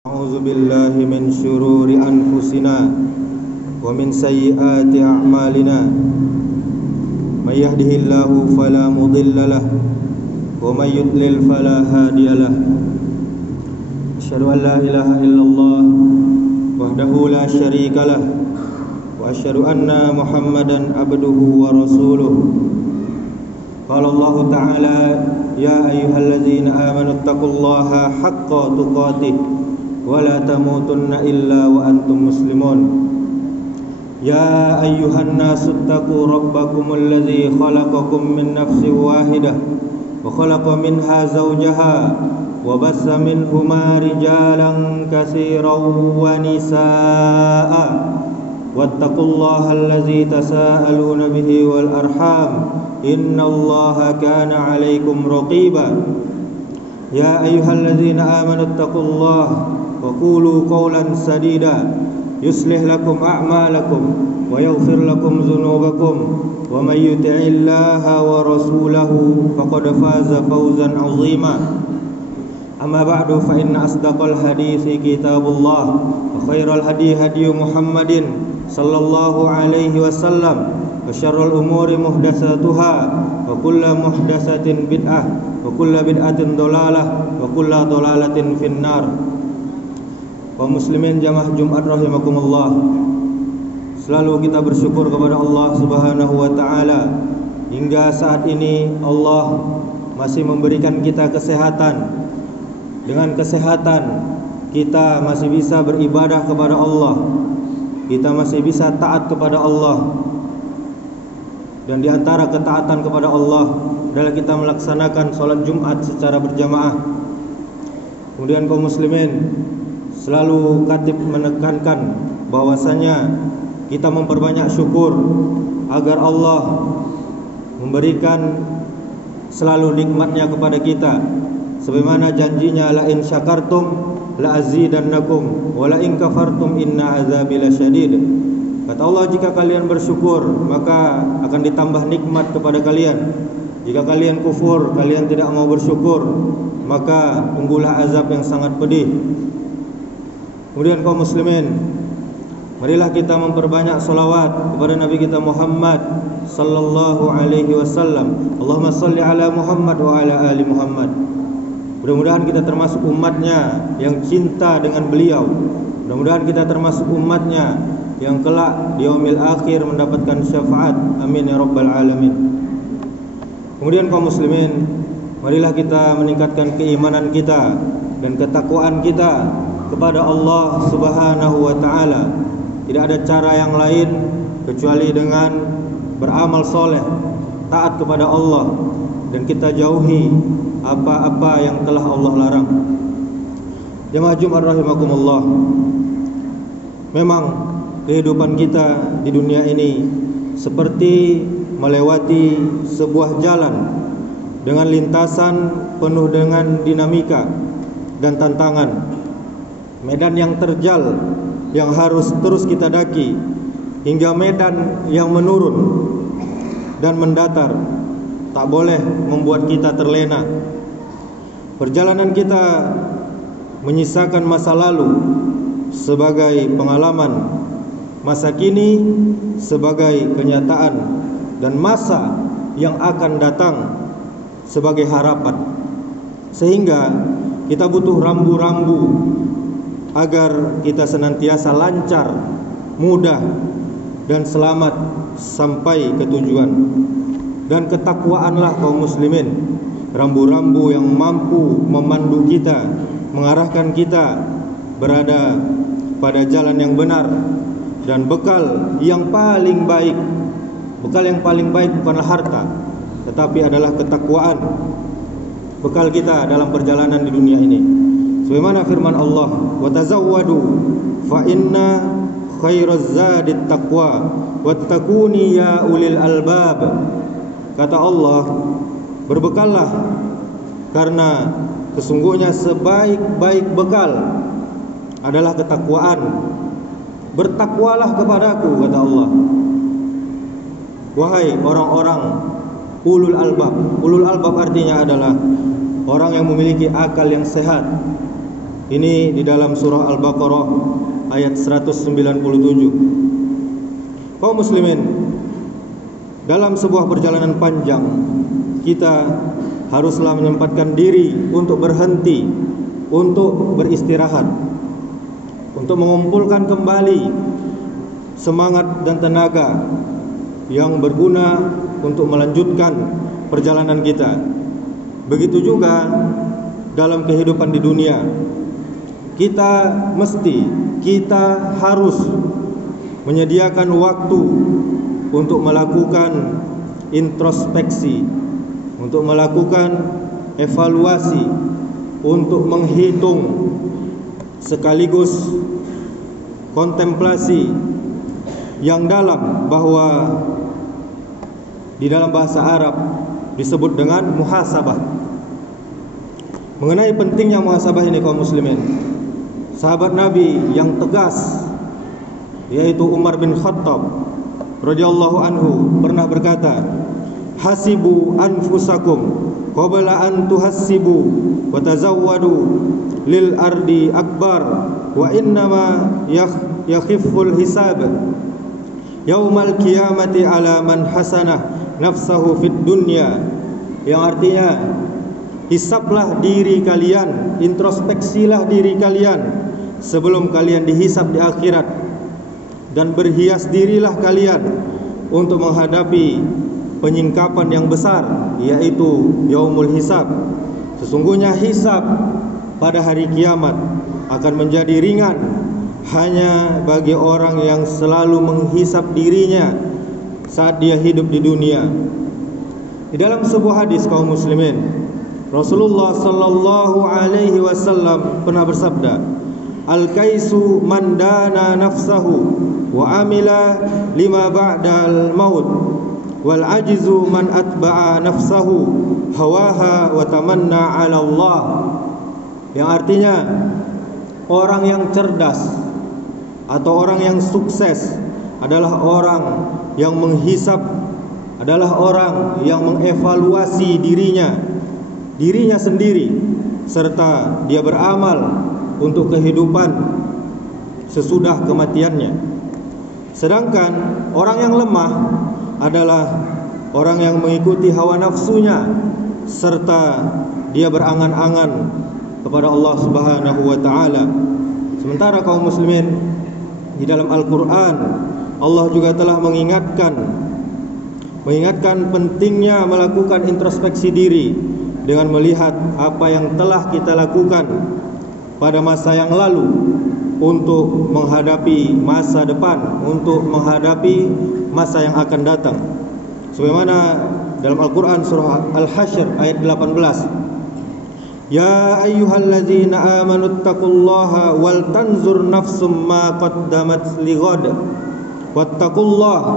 A'udzu billahi min syururi anfusina wa min sayyiati a'malina. May yahdihillahu fala mudhillalah wa may yudlil fala hadiyalah. Asyhadu an la ilaha illallah wahdahu la syarikalah wa asyhadu anna Muhammadan abduhu wa rasuluh. Qala Allah Ta'ala ya ayyuhalladzina amanu taqullaha haqqa tuqatih wala tamutunna illa wa antum muslimun. Ya ayyuhan nasu taqu rabbakumul ladzi khalaqakum min nafsin wahidah wa khalaqa minha zawjaha wa bassa minhuma rijalan katsiran wa nisaa'a wattaqullaha allazi tasaaluna bihi wal arham innallaha kana 'alaikum raqiba. Ya ayyuhalladzina amanu taqullaha wa qulu qawlan sadida yuslih lakum a'malakum wa yaghfir lakum dhunubakum wa may yuti'illaha wa rasulahu faqad faza fawzan 'azima. Amma ba'du fa inna asdaqal hadithi kitabullah wa khairal hadi hadi Muhammadin sallallahu alaihi wasallam wa syarrul umuri muhdatsatuha wa kullu muhdatsatin bid'ah wa kullu bid'atin dhalalah wa kullu dhalalatin finnar. Kaum muslimin jamaah Jumat rahimakumullah, selalu kita bersyukur kepada Allah Subhanahu wa taala hingga saat ini Allah masih memberikan kita kesehatan. Dengan kesehatan kita masih bisa beribadah kepada Allah, kita masih bisa taat kepada Allah. Dan di antara ketaatan kepada Allah adalah kita melaksanakan sholat Jumat secara berjamaah. Kemudian kaum muslimin, selalu Khatib menekankan bahwasanya kita memperbanyak syukur agar Allah memberikan selalu nikmatnya kepada kita, sebagaimana janjinya la in syakartum la azidannakum wa la in kafartum inna azabi lasyadid. Kata Allah, jika kalian bersyukur maka akan ditambah nikmat kepada kalian. Jika kalian kufur, kalian tidak mau bersyukur, maka tunggulah azab yang sangat pedih. Kemudian kaum muslimin, marilah kita memperbanyak salawat kepada Nabi kita Muhammad sallallahu alaihi wasallam. Allahumma salli ala Muhammad wa ala ali Muhammad. Mudah-mudahan kita termasuk umatnya yang cinta dengan beliau. Mudah-mudahan kita termasuk umatnya yang kelak di yaumil akhir mendapatkan syafaat. Amin ya rabbal alamin. Kemudian kaum muslimin, marilah kita meningkatkan keimanan kita dan ketakwaan kita kepada Allah Subhanahu wa taala. Tidak ada cara yang lain kecuali dengan beramal soleh, taat kepada Allah, dan kita jauhi apa-apa yang telah Allah larang. Jemaah Jumat rahimakumullah, memang kehidupan kita di dunia ini seperti melewati sebuah jalan dengan lintasan penuh dengan dinamika dan tantangan. Medan yang terjal yang harus terus kita daki, hingga medan yang menurun dan mendatar tak boleh membuat kita terlena. Perjalanan kita menyisakan masa lalu sebagai pengalaman, masa kini sebagai kenyataan, dan masa yang akan datang sebagai harapan. Sehingga kita butuh rambu-rambu agar kita senantiasa lancar, mudah, dan selamat sampai ke tujuan. Dan ketakwaanlah kaum muslimin, rambu-rambu yang mampu memandu kita, mengarahkan kita berada pada jalan yang benar. Dan bekal yang paling baik, bekal yang paling baik bukanlah harta, tetapi adalah ketakwaan, bekal kita dalam perjalanan di dunia ini. Sebagaimana firman Allah, wa tazawwadu fa inna khairaz zadit taqwa wattaquni ya ulil albab. Kata Allah, berbekallah karena sesungguhnya sebaik-baik bekal adalah ketakwaan. Bertakwalah kepadaku, kata Allah, wahai orang-orang ulul albab. Ulul albab artinya adalah orang yang memiliki akal yang sehat, Ini di dalam surah Al-Baqarah ayat 197. Kaum muslimin, dalam sebuah perjalanan panjang kita haruslah menyempatkan diri untuk berhenti, untuk beristirahat, untuk mengumpulkan kembali semangat dan tenaga yang berguna untuk melanjutkan perjalanan kita. Begitu juga dalam kehidupan di dunia, kita harus menyediakan waktu untuk melakukan introspeksi, untuk melakukan evaluasi, untuk menghitung sekaligus kontemplasi yang dalam, bahwa di dalam bahasa Arab disebut dengan muhasabah. Mengenai pentingnya muhasabah ini, kaum muslimin, sahabat Nabi yang tegas, yaitu Umar bin Khattab radhiyallahu anhu, pernah berkata, hasibu anfusakum qabla an tuhassibu wa tazawwadu lil ardi akbar wa innama yakhifful hisab yaumal qiyamati ala man hasanah nafsahu fid dunya. Yang artinya, hisablah diri kalian, introspeksilah diri kalian sebelum kalian dihisab di akhirat, dan berhias dirilah kalian untuk menghadapi penyingkapan yang besar, yaitu yaumul hisab. Sesungguhnya hisab pada hari kiamat akan menjadi ringan hanya bagi orang yang selalu menghisab dirinya saat dia hidup di dunia. Di dalam sebuah hadis, kaum muslimin, Rasulullah sallallahu alaihi wasallam pernah bersabda, al-kaisu man dana nafsahu wa amila lima ba'dal maut, wal ajizu man atba'a nafsahu hawaha wa tamanna 'ala Allah. Yang artinya, orang yang cerdas atau orang yang sukses adalah orang yang menghisap, adalah orang yang mengevaluasi dirinya sendiri, serta dia beramal untuk kehidupan sesudah kematiannya. Sedangkan orang yang lemah adalah orang yang mengikuti hawa nafsunya, serta dia berangan-angan kepada Allah Subhanahu wa taala. Sementara kaum muslimin, di dalam Al-Qur'an Allah juga telah mengingatkan pentingnya melakukan introspeksi diri dengan melihat apa yang telah kita lakukan pada masa yang lalu untuk menghadapi masa depan, untuk menghadapi masa yang akan datang. Sebagaimana dalam Al-Qur'an surah Al-Hasyr ayat 18, ya ayyuhalladzina amanu taqullaha wal tanzur nafsum ma qaddamat lighad wattaqullaha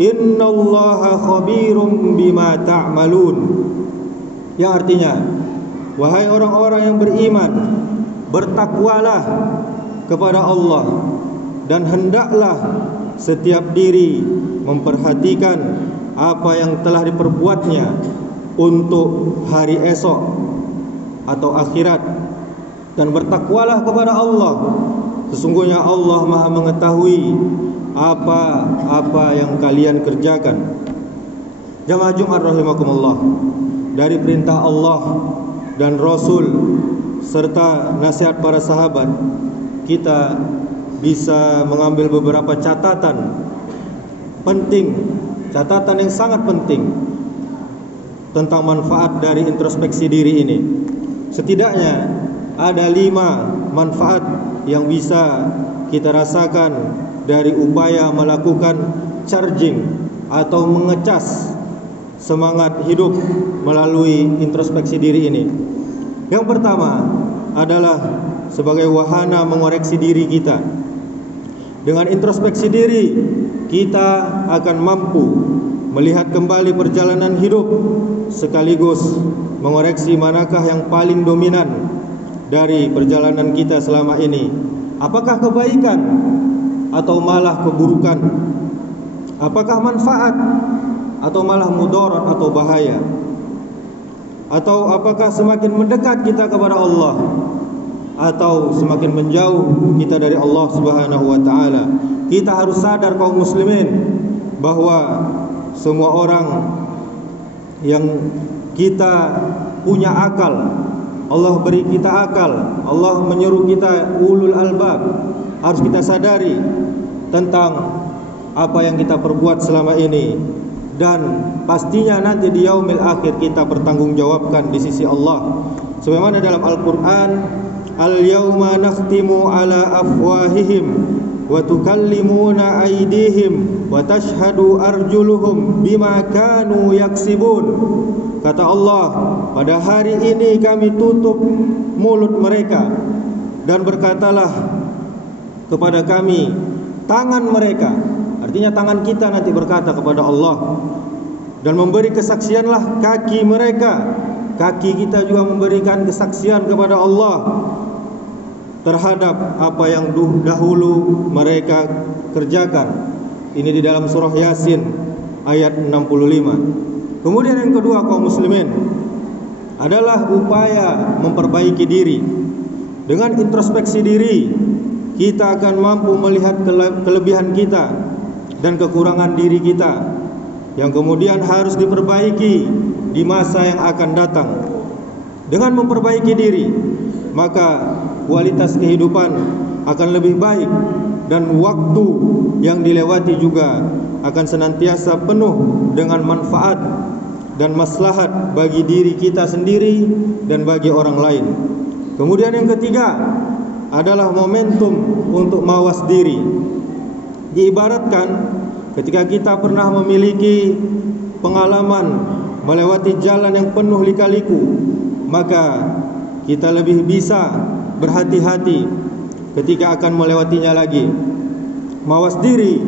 innallaha khabirum bima ta'malun. Yang artinya, wahai orang-orang yang beriman, bertakwalah kepada Allah, dan hendaklah setiap diri memperhatikan apa yang telah diperbuatnya untuk hari esok atau akhirat, dan bertakwalah kepada Allah. Sesungguhnya Allah Maha mengetahui apa yang kalian kerjakan. Jamaah Jumat rahimakumullah, dari perintah Allah dan Rasul serta nasihat para sahabat, kita bisa mengambil beberapa catatan penting, catatan yang sangat penting tentang manfaat dari introspeksi diri ini. Setidaknya ada 5 manfaat yang bisa kita rasakan dari upaya melakukan charging atau mengecas semangat hidup melalui introspeksi diri ini. Yang pertama adalah sebagai wahana mengoreksi diri kita. Dengan introspeksi diri, kita akan mampu melihat kembali perjalanan hidup, sekaligus mengoreksi manakah yang paling dominan dari perjalanan kita selama ini. Apakah kebaikan atau malah keburukan? Apakah manfaat atau malah mudarat atau bahaya? Atau apakah semakin mendekat kita kepada Allah atau semakin menjauh kita dari Allah Subhanahu wa taala. Kita harus sadar kaum muslimin bahwa semua orang yang kita punya akal, Allah beri kita akal, Allah menyeru kita ulul albab, harus kita sadari tentang apa yang kita perbuat selama ini, dan pastinya nanti di yaumil akhir kita bertanggungjawabkan di sisi Allah. Sebagaimana dalam Al-Qur'an, al-yauma nakhtimu ala afwahihim wa tukallimuna aydihim wa tashhadu arjuluhum bima kanu yaksibun. Kata Allah, pada hari ini kami tutup mulut mereka dan berkatalah kepada kami tangan mereka, artinya tangan kita nanti berkata kepada Allah, dan memberi kesaksianlah kaki mereka, kaki kita juga memberikan kesaksian kepada Allah terhadap apa yang dahulu mereka kerjakan. Ini di dalam surah Yasin ayat 65. Kemudian yang kedua kaum muslimin adalah upaya memperbaiki diri. Dengan introspeksi diri, kita akan mampu melihat kelebihan kita dan kekurangan diri kita yang kemudian harus diperbaiki di masa yang akan datang. Dengan memperbaiki diri, maka kualitas kehidupan akan lebih baik dan waktu yang dilewati juga akan senantiasa penuh dengan manfaat dan maslahat bagi diri kita sendiri dan bagi orang lain. Kemudian yang ketiga adalah momentum untuk mawas diri. Diibaratkan ketika kita pernah memiliki pengalaman melewati jalan yang penuh lika-liku, maka kita lebih bisa berhati-hati ketika akan melewatinya lagi. Mawas diri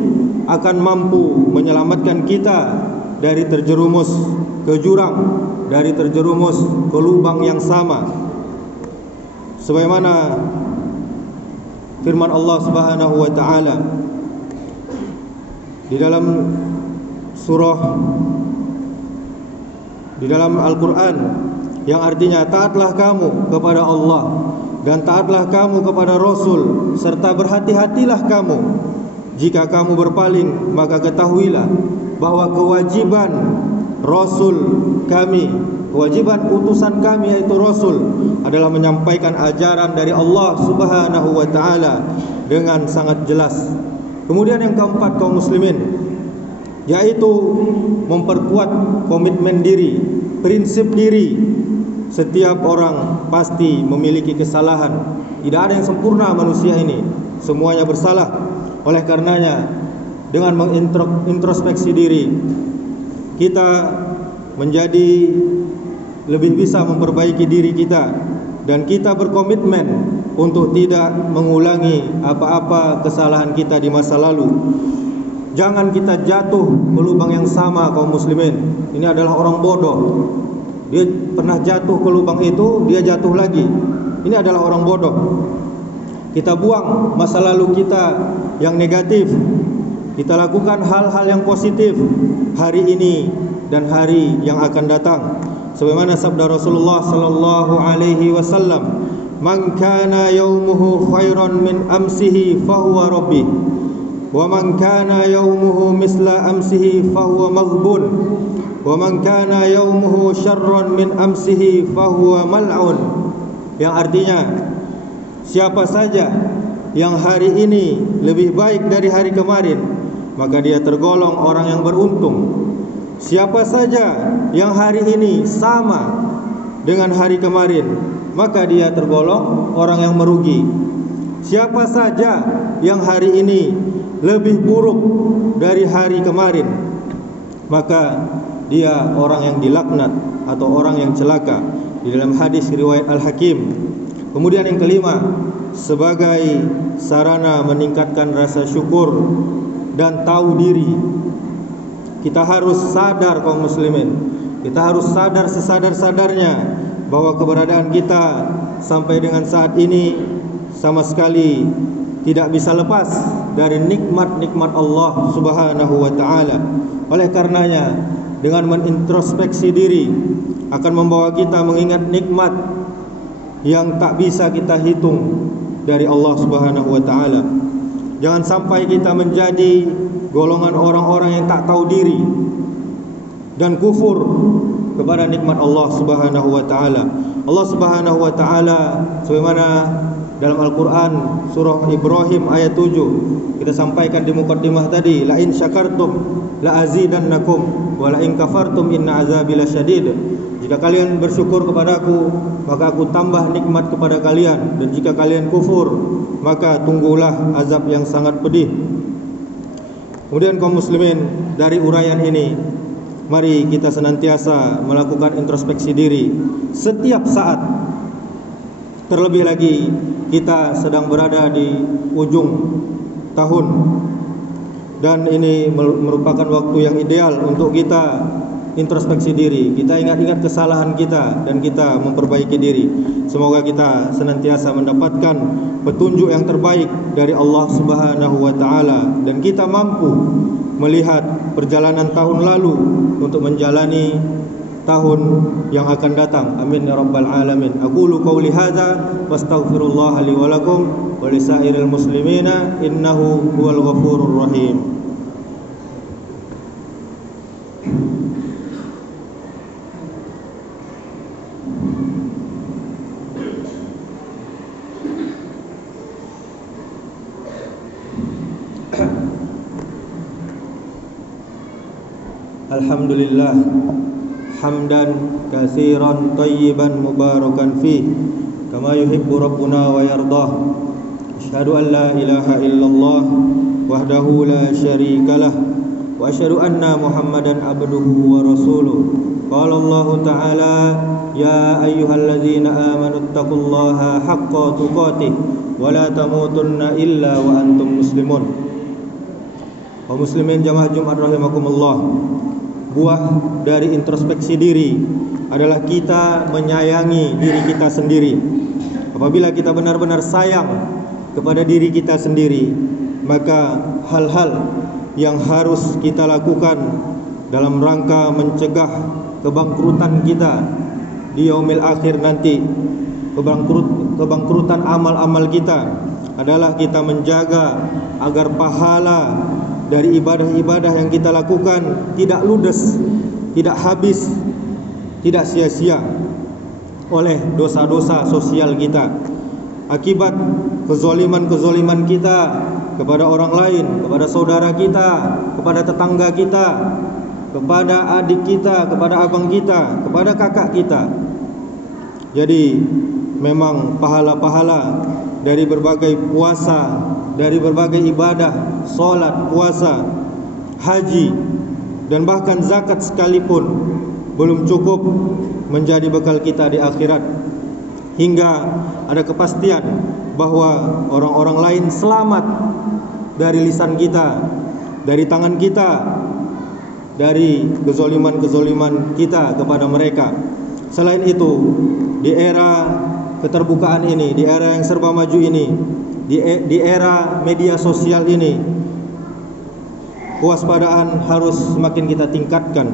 akan mampu menyelamatkan kita dari terjerumus ke jurang, dari terjerumus ke lubang yang sama. Sebagaimana firman Allah Subhanahu wa taala di dalam Al-Qur'an, yang artinya taatlah kamu kepada Allah dan taatlah kamu kepada Rasul, serta berhati-hatilah kamu. Jika kamu berpaling, maka ketahuilah bahwa kewajiban Rasul kami, kewajiban utusan kami yaitu Rasul adalah menyampaikan ajaran dari Allah Subhanahu wa taala dengan sangat jelas. Kemudian yang keempat kaum muslimin, yaitu memperkuat komitmen diri, prinsip diri. Setiap orang pasti memiliki kesalahan. Tidak ada yang sempurna manusia ini, semuanya bersalah. Oleh karenanya, dengan mengintrospeksi diri, kita menjadi lebih bisa memperbaiki diri kita, dan kita berkomitmen untuk tidak mengulangi apa-apa kesalahan kita di masa lalu. Jangan kita jatuh ke lubang yang sama kaum muslimin. Ini adalah orang bodoh. Dia pernah jatuh ke lubang itu, dia jatuh lagi. Ini adalah orang bodoh. Kita buang masa lalu kita yang negatif. Kita lakukan hal-hal yang positif hari ini dan hari yang akan datang. Sebagaimana sabda Rasulullah sallallahu alaihi wasallam, "Man kana yaumuhu khairan min amsihi fahuwa rabbih, wa man kana yaumuhu misla amsihi fahuwa maghbun, wa man kana yaumuhu syarran min amsihi fahuwa mal'un." Yang artinya, siapa saja yang hari ini lebih baik dari hari kemarin, maka dia tergolong orang yang beruntung. Siapa saja yang hari ini sama dengan hari kemarin, maka dia tergolong orang yang merugi. Siapa saja yang hari ini lebih buruk dari hari kemarin, maka dia orang yang dilaknat atau orang yang celaka. Di dalam hadis riwayat Al-Hakim. Kemudian yang kelima, sebagai sarana meningkatkan rasa syukur dan tahu diri, kita harus sadar kaum muslimin, kita harus sadar sesadar-sadarnya bahwa keberadaan kita sampai dengan saat ini sama sekali tidak bisa lepas dari nikmat-nikmat Allah Subhanahu wa taala. Oleh karenanya, dengan menintrospeksi diri akan membawa kita mengingat nikmat yang tak bisa kita hitung dari Allah Subhanahu wa taala. Jangan sampai kita menjadi golongan orang-orang yang tak tahu diri dan kufur kepada nikmat Allah Subhanahu wa taala. Allah Subhanahu wa taala sebagaimana dalam Al-Qur'an surah Ibrahim ayat 7 kita sampaikan di muqaddimah tadi, la in syakartum la azidannakum wa la in kafartum inna azabi lasyadid. Jika kalian bersyukur kepadaku, maka aku tambah nikmat kepada kalian, dan jika kalian kufur, maka tunggulah azab yang sangat pedih. Kemudian kaum muslimin, dari uraian ini mari kita senantiasa melakukan introspeksi diri setiap saat. Terlebih lagi kita sedang berada di ujung tahun, dan ini merupakan waktu yang ideal untuk kita introspeksi diri. Kita ingat-ingat kesalahan kita dan kita memperbaiki diri. Semoga kita senantiasa mendapatkan petunjuk yang terbaik dari Allah Subhanahu wa taala, dan kita mampu melihat perjalanan tahun lalu untuk menjalani tahun yang akan datang. Amin ya rabbal alamin. Aqulu qouli hadza wastaghfirullah li wa lakum wa lisairil muslimina innahu huwal ghafurur rahim. Alhamdulillah hamdan katsiran thayyiban mubarakan fih kama yuhibbu rabbuna wa yardah. Asyhadu an la ilaha illallah wahdahu la syarikalah wa asyhadu anna Muhammadan abduhu wa rasuluh. Qala Allah ta'ala ya ayyuhalladzina amanu taqullaha haqqa tuqatih wa la tamutunna illa wa antum muslimun. Kaum muslimin jamaah Jumat rahimakumullah, buah dari introspeksi diri adalah kita menyayangi diri kita sendiri. Apabila kita benar-benar sayang kepada diri kita sendiri, maka hal-hal yang harus kita lakukan dalam rangka mencegah kebangkrutan kita di yaumil akhir nanti, kebangkrutan amal-amal kita, adalah kita menjaga agar pahala dari ibadah-ibadah yang kita lakukan tidak ludes, tidak habis, tidak sia-sia oleh dosa-dosa sosial kita, akibat kezoliman-kezoliman kita kepada orang lain, kepada saudara kita, kepada tetangga kita, kepada adik kita, kepada abang kita, kepada kakak kita. Jadi memang pahala-pahala dari berbagai puasa, dari berbagai ibadah, solat, puasa, haji, dan bahkan zakat sekalipun belum cukup menjadi bekal kita di akhirat, hingga ada kepastian bahwa orang-orang lain selamat dari lisan kita, dari tangan kita, dari kezoliman-kezoliman kita kepada mereka. Selain itu, di era keterbukaan ini, di era yang serba maju ini, di era media sosial ini, kewaspadaan harus semakin kita tingkatkan.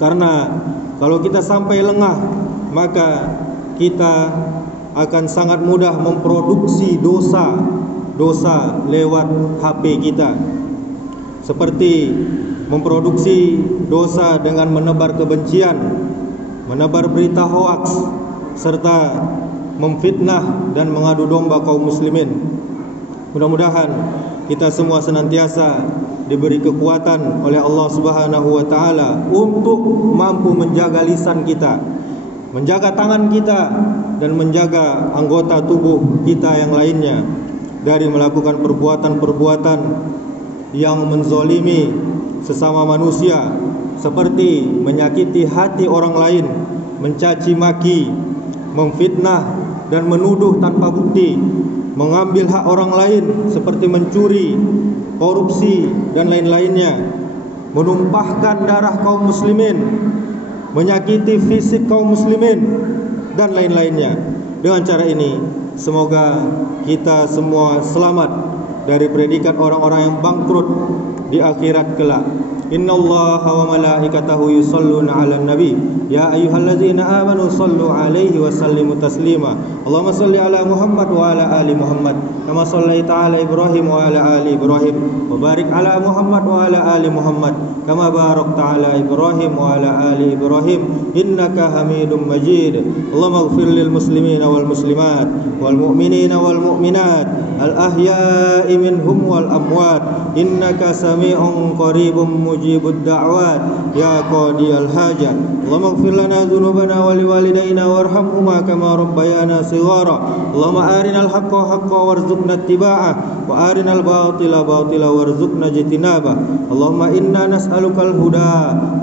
Karena kalau kita sampai lengah, maka kita akan sangat mudah memproduksi dosa lewat HP kita. Seperti memproduksi dosa dengan menebar kebencian, menebar berita hoaks, serta memfitnah dan mengadu domba kaum muslimin. Mudah-mudahan kita semua senantiasa diberi kekuatan oleh Allah Subhanahu wa taala untuk mampu menjaga lisan kita, menjaga tangan kita, dan menjaga anggota tubuh kita yang lainnya dari melakukan perbuatan-perbuatan yang menzolimi sesama manusia, seperti menyakiti hati orang lain, mencaci maki, memfitnah dan menuduh tanpa bukti, mengambil hak orang lain seperti mencuri, korupsi dan lain-lainnya, menumpahkan darah kaum muslimin, menyakiti fisik kaum muslimin dan lain-lainnya. Dengan cara ini semoga kita semua selamat dari predikat orang-orang yang bangkrut di akhirat kelak. innallaha wa malaikatahu yusholluna 'alan nabi ya ayyuhalladzina amanu shallu 'alaihi wa sallimu taslima. Allahumma shalli 'ala Muhammad wa 'ala ali Muhammad kama shallaita 'ala Ibrahim wa 'ala ali Ibrahim wa barik 'ala Muhammad wa 'ala ali Muhammad kama barakta 'ala Ibrahim wa 'ala ali Ibrahim innaka Hamidum Majid. Allahumma ighfir lil muslimina wal muslimat wal mu'minina wal mu'minat al ahya'i minhum wal amwat innaka sami'un qaribun mujibud da'wat ya qadiyal hajat. Allahumma ighfir lana dhunubana wa liwalidayna warhamhuma kama rabbayana shighara. Allahumma arinal haqqa haqqan warzuqna ittiba'ah wa arinal batila batila warzuqna ijtinabah. Allahumma inna nas'alukal huda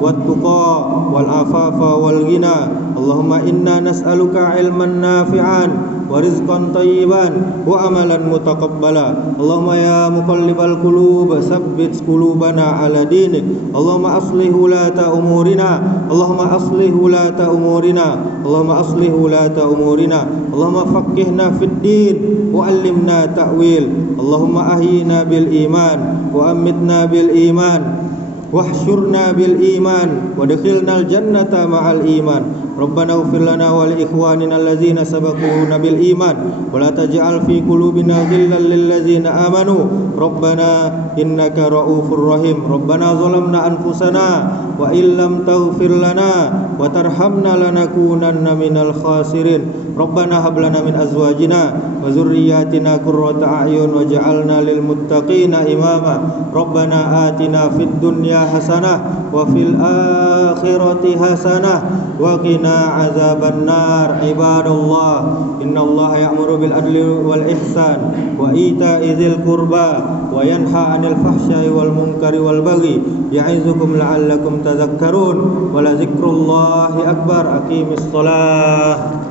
wat tuqa wal afafa wal ghina. Allahumma inna nas'aluka ilman nafi'an wa rizqan thayyiban wa amalan mutaqabbala. Allahumma ya muqallibal qulub sabbit qulubana ala dinik. Allahumma aslih ulata umurina. Allahumma aslih ulata umurina. Allahumma aslih ulata umurina. Allahumma faqihna fid din wa 'allimna ta'wil. Allahumma ahyina bil iman wa amitna bil iman wahsyurna bil iman wadkhilnal jannata ma'al iman. Rabbana ighfir lana wa li ikhwanina allazina sabaquna bil iman wa la taj'al fi qulubina ghillan lil ladzina amanu Rabbana innaka ra'ufur rahim. Rabbana zalamna anfusana wa illam taghfir lana wa tarhamna lanakunanna minal khasirin. Rabbana hab lana min azwajina wa dzurriyyatina qurrata a'yun waj'alna lil muttaqina imama. Rabbana atina fid dunya hasanah wa fil akhirati hasanah wa qina azaban nar. Ibadallah innallaha ya'muru bil adli wal ihsan wa ita'i dzil qurba wa yanha 'anil fahsya'i wal munkari wal baghi ya'izukum la'allakum tadhakkarun wa la dzikrullahi akbar. Aqimis shalah.